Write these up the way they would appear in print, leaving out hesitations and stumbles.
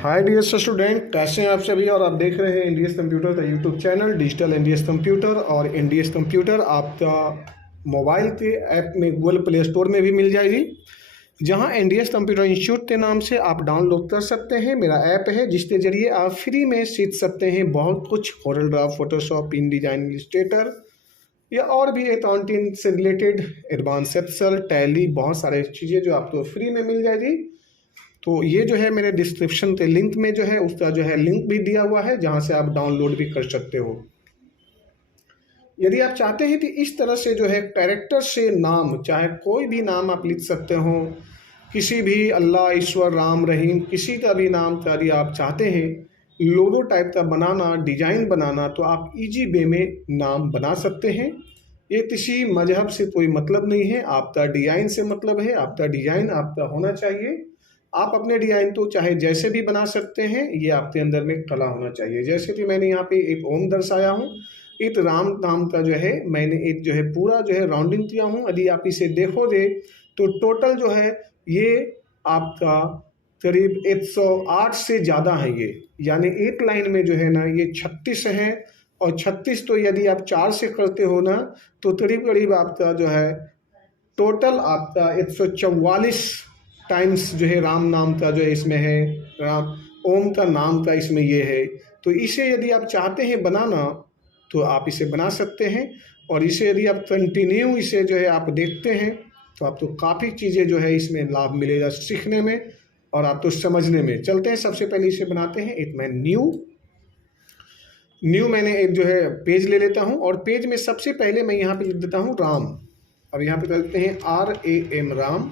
Hi dear student, कैसे हैं आप सभी। और आप देख रहे हैं एनडीएस कंप्यूटर का YouTube channel digital NDS computer. और एनडीएस कंप्यूटर आपका मोबाइल के ऐप में गूगल प्ले स्टोर में भी मिल जाएगी, जहां एनडीएस कंप्यूटर इंस्टीट्यूट के नाम से आप डाउनलोड कर सकते हैं। मेरा ऐप है जिसके जरिए आप फ्री में सीख सकते हैं बहुत कुछ, कोरल ड्रा, फोटोशॉप, इन डिजाइन, इलस्ट्रेटर या और भी अकाउंटिंग से रिलेटेड एडवांस एक्सेल, टैली, बहुत सारे चीज़ें जो आपको फ्री में मिल जाएगी। तो ये जो है मेरे डिस्क्रिप्शन के लिंक में जो है उसका जो है लिंक भी दिया हुआ है, जहाँ से आप डाउनलोड भी कर सकते हो। यदि आप चाहते हैं कि इस तरह से जो है कैरेक्टर से नाम, चाहे कोई भी नाम आप लिख सकते हो, किसी भी अल्लाह, ईश्वर, राम, रहीम, किसी का भी नाम का यदि आप चाहते हैं लोगो टाइप का बनाना, डिजाइन बनाना, तो आप इजी वे में नाम बना सकते हैं। ये किसी मजहब से कोई मतलब नहीं है, आपका डिजाइन से मतलब है। आपका डिजाइन आपका होना चाहिए। आप अपने डिजाइन तो चाहे जैसे भी बना सकते हैं, ये आपके अंदर में कला होना चाहिए। जैसे कि मैंने यहाँ पे एक ओम दर्शाया हूँ, एक राम नाम का जो है मैंने एक जो है पूरा जो है राउंडिंग किया हूँ। यदि आप इसे देखोगे तो टोटल जो है ये आपका करीब 108 से ज़्यादा है ये, यानी एक लाइन में जो है ना ये 36 है। और 36 तो यदि आप 4 से करते हो ना तो करीब करीब आपका जो है टोटल आपका 144 टाइम्स जो है राम नाम का जो है इसमें है, राम ओम का नाम का इसमें ये है। तो इसे यदि आप चाहते हैं बनाना तो आप इसे बना सकते हैं। और इसे यदि आप कंटिन्यू इसे जो है आप देखते हैं तो आपको काफ़ी चीज़ें जो है इसमें लाभ मिलेगा सीखने में और आपको समझने में। चलते हैं, सबसे पहले इसे बनाते हैं। एक मैं न्यू मैंने एक जो है पेज ले लेता हूँ, और पेज में सबसे पहले मैं यहाँ पे लिख देता हूँ राम। अब यहाँ पे कर देते हैं RAM, राम।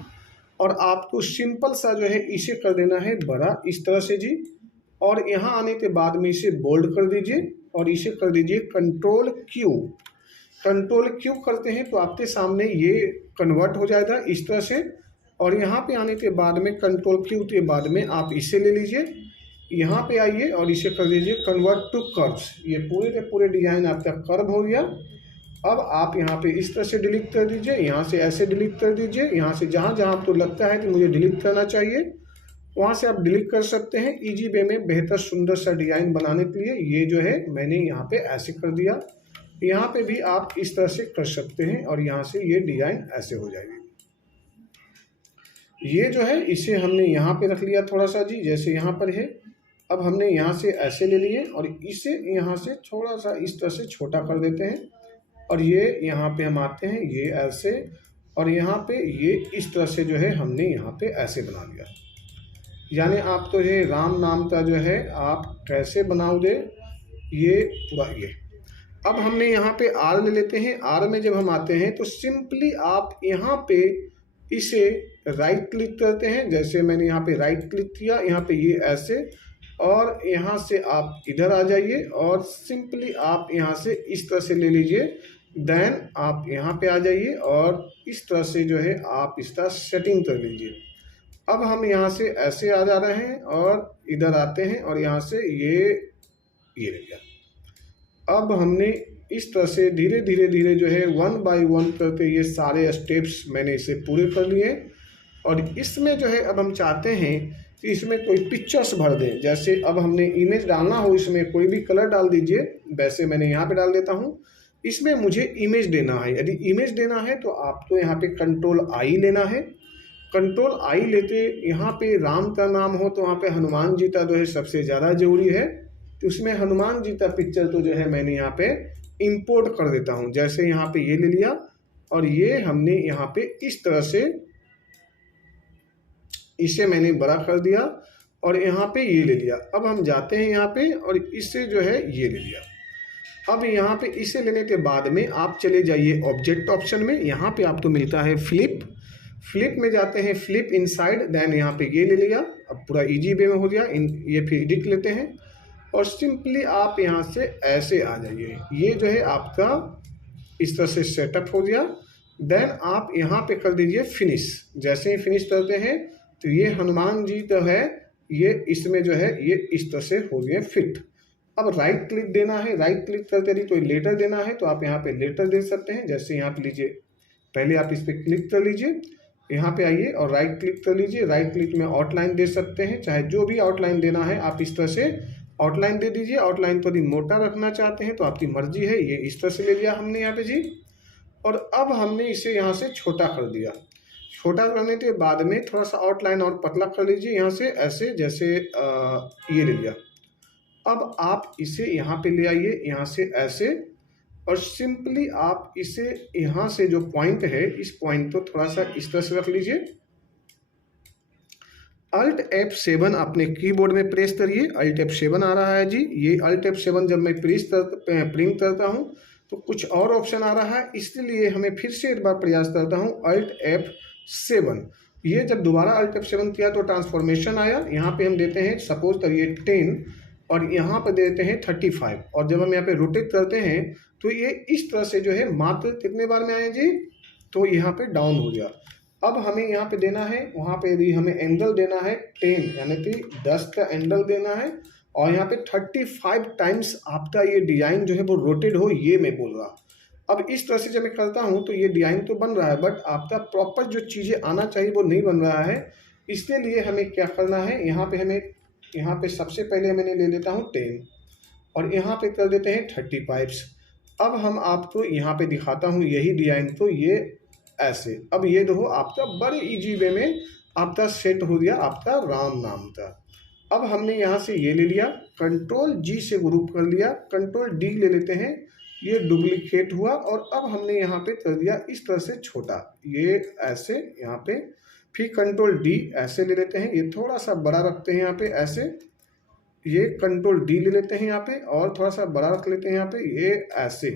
और आपको सिंपल सा जो है इसे कर देना है बड़ा, इस तरह से जी। और यहाँ आने के बाद में इसे बोल्ड कर दीजिए और इसे कर दीजिए कंट्रोल क्यू। कंट्रोल क्यू करते हैं तो आपके सामने ये कन्वर्ट हो जाएगा इस तरह से। और यहाँ पे आने के बाद में कंट्रोल क्यू के बाद में आप इसे ले लीजिए, यहाँ पे आइए और इसे कर दीजिए कन्वर्ट टू कर्व्स। ये पूरे के पूरे डिजाइन आपका कर्व हो गया। अब आप यहाँ पे इस तरह से डिलीट कर दीजिए, यहाँ से ऐसे डिलीट कर दीजिए, यहाँ से जहाँ जहाँ आपको लगता है कि मुझे डिलीट करना चाहिए वहाँ से आप डिलीट कर सकते हैं। इजी वे में बेहतर सुंदर सा डिज़ाइन बनाने के लिए ये जो है मैंने यहाँ पे ऐसे कर दिया। यहाँ पे भी आप इस तरह से कर सकते हैं और यहाँ से ये डिज़ाइन ऐसे हो जाएगी। ये जो है इसे हमने यहाँ पे रख लिया थोड़ा सा जी, जैसे यहाँ पर है। अब हमने यहाँ से ऐसे ले लिए और इसे यहाँ से थोड़ा सा इस तरह से छोटा कर देते हैं। और ये यहाँ पे हम आते हैं ये ऐसे, और यहाँ पे ये इस तरह से जो है हमने यहाँ पे ऐसे बना दिया। यानी आप तो ये राम नाम का जो है आप कैसे बनाओगे ये पूरा ये। अब हमने यहाँ पे आर ले लेते हैं। आर में जब हम आते हैं तो सिंपली आप यहाँ पे इसे राइट क्लिक करते हैं, जैसे मैंने यहाँ पे राइट क्लिक किया, यहाँ पे ये ऐसे, और यहाँ से आप इधर आ जाइए और सिंपली आप यहाँ से इस तरह से ले लीजिए। देन आप यहाँ पे आ जाइए और इस तरह से जो है आप इसका सेटिंग कर लीजिए। अब हम यहाँ से ऐसे आ जा रहे हैं और इधर आते हैं और यहाँ से ये रह गया। अब हमने इस तरह से धीरे धीरे जो है 1 बाय 1 करके ये सारे स्टेप्स मैंने इसे पूरे कर लिए। और इसमें जो है अब हम चाहते हैं कि इसमें कोई पिक्चर्स भर दें। जैसे अब हमने इमेज डालना हो, इसमें कोई भी कलर डाल दीजिए, वैसे मैंने यहाँ पे डाल देता हूँ। इसमें मुझे इमेज देना है। यदि इमेज देना है तो आपको यहाँ पे कंट्रोल आई लेना है। कंट्रोल आई लेते यहाँ पे राम का नाम हो तो वहाँ पे हनुमान जी का जो है सबसे ज़्यादा जरूरी है, तो उसमें हनुमान जी का पिक्चर तो जो है मैंने यहाँ पे इंपोर्ट कर देता हूँ। जैसे यहाँ पे ये ले लिया और ये हमने यहाँ पे इस तरह से इसे मैंने बड़ा कर दिया और यहाँ पे ये ले लिया। अब हम जाते हैं यहाँ पे और इससे जो है ये ले लिया। अब यहाँ पे इसे लेने के बाद में आप चले जाइए ऑब्जेक्ट ऑप्शन में। यहाँ पे आपको मिलता है फ्लिप में जाते हैं, फ्लिप इनसाइड। देन यहाँ पे ये ले लिया। अब पूरा इजी वे में हो गया। ये फिर एडिट लेते हैं और सिंपली आप यहाँ से ऐसे आ जाइए। ये जो है आपका इस तरह से सेटअप हो गया। देन आप यहाँ पे कर दीजिए फिनिश। जैसे ही फिनिश करते हैं तो ये हनुमान जी तो है ये इसमें जो है ये इस तरह से हो गए फिट। अब राइट क्लिक देना है, राइट क्लिक करते रहिए। तो लेटर देना है तो आप यहाँ पे लेटर दे सकते हैं। जैसे यहाँ पे लीजिए, पहले आप इस पर क्लिक कर लीजिए यहाँ पे आइए और राइट क्लिक कर लीजिए। राइट क्लिक में आउटलाइन दे सकते हैं, चाहे जो भी आउटलाइन देना है आप इस तरह से आउटलाइन दे दीजिए। आउटलाइन थोड़ी मोटा रखना चाहते हैं तो आपकी मर्जी है, ये इस तरह से ले लिया हमने यहाँ पे जी। और अब हमने इसे यहाँ से छोटा कर दिया। छोटा करने के बाद में थोड़ा सा आउटलाइन और पतला कर लीजिए यहाँ से, ऐसे जैसे ये ले लिया। अब आप इसे यहाँ पे ले आइए, यहाँ से ऐसे, और सिंपली आप इसे यहाँ से जो पॉइंट है इस पॉइंट को थोड़ा सा इस तरह से रख लीजिए। Alt F7 अपने कीबोर्ड में प्रेस करिए। Alt F7 आ रहा है जी। ये Alt F7 जब मैं प्रिंट करता हूँ तो कुछ और ऑप्शन आ रहा है, इसलिए हमें फिर से एक बार प्रयास करता हूँ Alt F7। ये जब दोबारा Alt F7 किया तो ट्रांसफॉर्मेशन आया। यहाँ पे हम देते हैं सपोज करिए 10 और यहाँ पर देते हैं 35, और जब हम यहाँ पे रोटेट करते हैं तो ये इस तरह से जो है मात्र कितने बार में आए जी, तो यहाँ पे डाउन हो गया। अब हमें यहाँ पे देना है, वहाँ पे यदि हमें एंगल देना है 10 यानी कि 10 का एंगल देना है, और यहाँ पे 35 टाइम्स आपका ये डिजाइन जो है वो रोटेट हो, ये मैं बोल रहा। अब इस तरह से जब मैं करता हूँ तो ये डिजाइन तो बन रहा है, बट आपका प्रॉपर जो चीज़ें आना चाहिए वो नहीं बन रहा है। इसके लिए हमें क्या करना है, यहाँ पे सबसे पहले मैंने ले लेता हूँ 10 और यहाँ पे कर देते हैं 35। अब हम आपको यहाँ पे दिखाता हूँ यही डिजाइन, तो ये ऐसे। अब ये देखो आपका बड़े इजी वे में आपका सेट हो गया आपका राम नाम का। अब हमने यहाँ से ये ले लिया, कंट्रोल जी से ग्रुप कर लिया, कंट्रोल डी ले लेते हैं, ये डुप्लीकेट हुआ, और अब हमने यहाँ पे कर दिया इस तरह से छोटा, ये ऐसे यहाँ पे। फिर कंट्रोल डी ऐसे ले लेते हैं, ये थोड़ा सा बड़ा रखते हैं यहाँ पे ऐसे, ये कंट्रोल डी ले लेते हैं यहाँ पे और थोड़ा सा बड़ा रख लेते हैं यहाँ पे, ये ऐसे।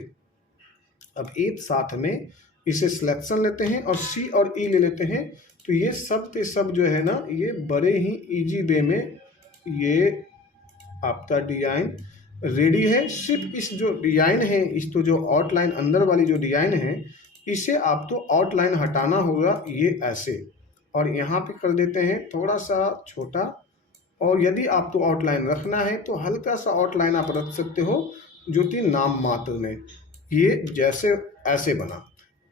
अब एक साथ में इसे सिलेक्शन लेते हैं और सी और ई ले लेते हैं, तो ये सब के सब जो है ना ये बड़े ही इजी वे में ये आपका डिजाइन रेडी है। सिर्फ इस जो डिजाइन है, इस तो जो आउटलाइन अंदर वाली जो डिजाइन है, इसे आपको आउटलाइन हटाना होगा, ये ऐसे, और यहाँ पे कर देते हैं थोड़ा सा छोटा। और यदि आपको आउटलाइन रखना है तो हल्का सा आउटलाइन आप रख सकते हो, जो कि नाम मात्र में, ये जैसे ऐसे बना।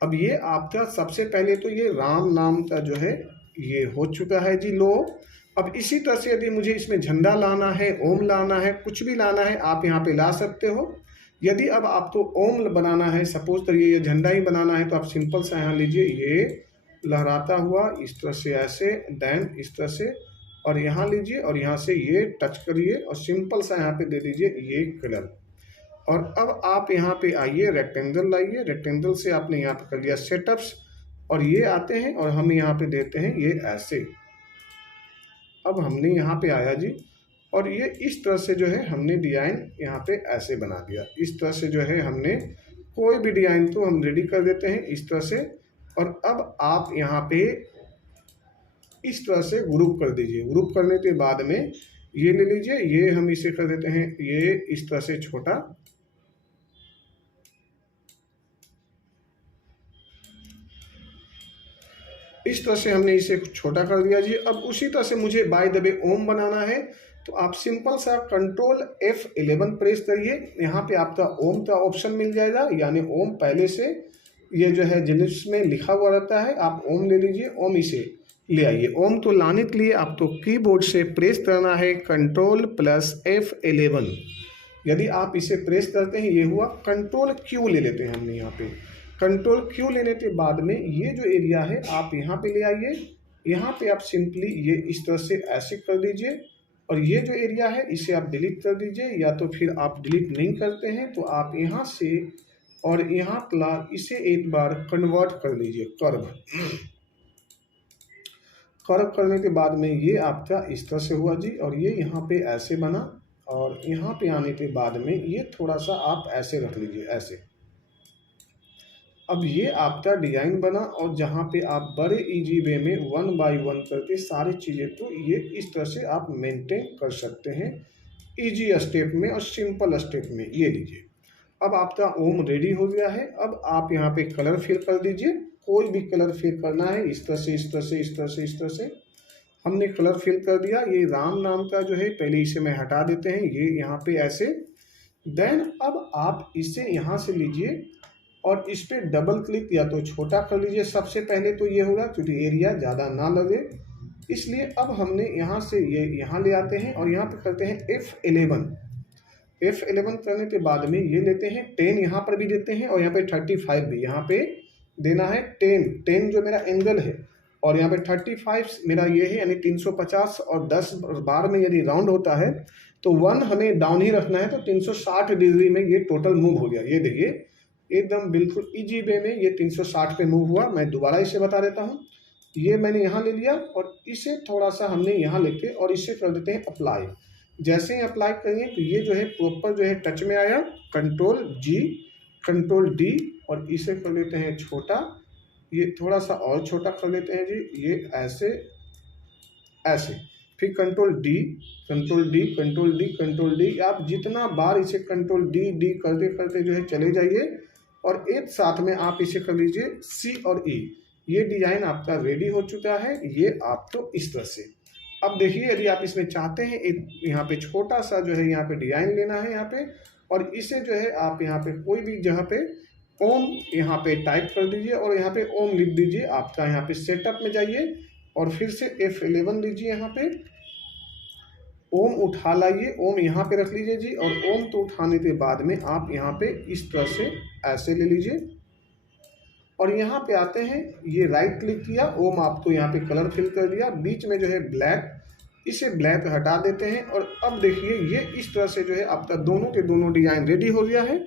अब ये आपका सबसे पहले तो ये राम नाम का जो है ये हो चुका है जी लो। अब इसी तरह से यदि मुझे इसमें झंडा लाना है, ओम लाना है, कुछ भी लाना है, आप यहाँ पे ला सकते हो। यदि अब आपको ओम बनाना है, सपोज करिए ये झंडा ही बनाना है, तो आप सिंपल सा यहाँ लीजिए, ये लहराता हुआ इस तरह से ऐसे, देन इस तरह से, और यहाँ लीजिए और यहाँ से ये टच करिए और सिंपल सा यहाँ पे दे दीजिए ये कलर। और अब आप यहाँ पे आइए, रेक्टेंगल लाइए, रेक्टेंगल से आपने यहाँ पे कर लिया सेटअप्स, और ये आते हैं और हम यहाँ पे देते हैं ये ऐसे। अब हमने यहाँ पे आया जी, और ये इस तरह से जो है हमने डिजाइन यहाँ पे ऐसे बना दिया। इस तरह से जो है हमने कोई भी डिजाइन तो हम रेडी कर देते हैं इस तरह से। और अब आप यहाँ पे इस तरह से ग्रुप कर दीजिए। ग्रुप करने के बाद में ये ले लीजिए, ये हम इसे कर देते हैं ये इस तरह से छोटा, इस तरह से हमने इसे छोटा कर दिया जी। अब उसी तरह से मुझे बाय द वे ओम बनाना है, तो आप सिंपल सा कंट्रोल F11 प्रेस करिए, यहाँ पे आपका ओम का ऑप्शन मिल जाएगा, यानी ओम पहले से ये जो है जिनिस में लिखा हुआ रहता है, आप ओम ले लीजिए, ओम इसे ले आइए। ओम तो लाने के लिए आपको कीबोर्ड से प्रेस करना है कंट्रोल प्लस F11। यदि आप इसे प्रेस करते हैं ये हुआ, कंट्रोल क्यू ले लेते हैं हमने यहाँ पे। कंट्रोल क्यू लेने के बाद में ये जो एरिया है आप यहाँ पे ले आइए, यहाँ पे आप सिंपली ये इस तरह से ऐसे कर दीजिए, और ये जो एरिया है इसे आप डिलीट कर दीजिए, या तो फिर आप डिलीट नहीं करते हैं तो आप यहाँ से और यहाँ तला इसे एक बार कन्वर्ट कर लीजिए कर्व। कर्व करने के बाद में ये आपका इस तरह से हुआ जी, और ये यहाँ पे ऐसे बना, और यहाँ पे आने के बाद में ये थोड़ा सा आप ऐसे रख लीजिए ऐसे। अब ये आपका डिजाइन बना, और जहाँ पे आप बड़े इजी वे में 1 बाय 1 करके सारी चीज़ें तो ये इस तरह से आप मेंटेन कर सकते हैं इजी स्टेप में और सिंपल स्टेप में। ये लीजिए, अब आपका ओम रेडी हो गया है। अब आप यहाँ पे कलर फिल कर दीजिए, कोई भी कलर फिल करना है, इस तरह से इस तरह से इस तरह से इस तरह से हमने कलर फिल कर दिया। ये राम नाम का जो है पहले इसे मैं हटा देते हैं, ये यहाँ पे ऐसे। देन अब आप इसे यहाँ से लीजिए और इस पर डबल क्लिक या तो छोटा कर लीजिए सबसे पहले, तो ये होगा क्योंकि एरिया ज़्यादा ना लगे, इसलिए अब हमने यहाँ से ये यहाँ ले आते हैं और यहाँ पे करते हैं F11। F11 करने के बाद में ये लेते हैं 10, यहाँ पर भी देते हैं और यहाँ पे 35 भी यहाँ पे देना है। 10 जो मेरा एंगल है और यहाँ पे 35 मेरा ये है, यानी 350 और 10 बार में यदि राउंड होता है तो 1 हमें डाउन ही रखना है, तो 360 डिग्री में ये टोटल मूव हो गया। ये देखिए एकदम बिल्कुल इजी वे में ये 360 पे मूव हुआ। मैं दोबारा इसे बता देता हूँ। ये मैंने यहाँ ले लिया और इसे थोड़ा सा हमने यहाँ लेके और इसे कर देते हैं अप्लाई। जैसे ही अप्लाई करेंगे तो ये जो है प्रॉपर जो है टच में आया। कंट्रोल G, कंट्रोल D और इसे कर देते हैं छोटा, ये थोड़ा सा और छोटा कर देते हैं जी, ये ऐसे ऐसे। फिर control D, control D, control D, control D। आप जितना बार इसे कंट्रोल D करते करते जो है चले जाइए और एक साथ में आप इसे कर लीजिए C और E। ये डिजाइन आपका रेडी हो चुका है। ये आपको इस तरह से, अब देखिए यदि आप इसमें चाहते हैं एक यहाँ पे छोटा सा जो है यहाँ पे डिजाइन लेना है यहाँ पे, और इसे जो है आप यहाँ पे कोई भी जगह पे ओम यहाँ पे टाइप कर दीजिए और यहाँ पे ओम लिख दीजिए। आपका यहाँ पे सेटअप में जाइए और फिर से F11 लीजिए, यहाँ पे ओम उठा लाइए, ओम यहाँ पे रख लीजिए जी। और ओम तो उठाने के बाद में आप यहाँ पे इस तरह से ऐसे ले लीजिए और यहाँ पे आते हैं, ये राइट क्लिक किया, ओम आपको यहाँ पे कलर फिल कर दिया, बीच में जो है ब्लैक, इसे ब्लैक हटा देते हैं। और अब देखिए ये इस तरह से जो है आपका दोनों के दोनों डिजाइन रेडी हो गया है।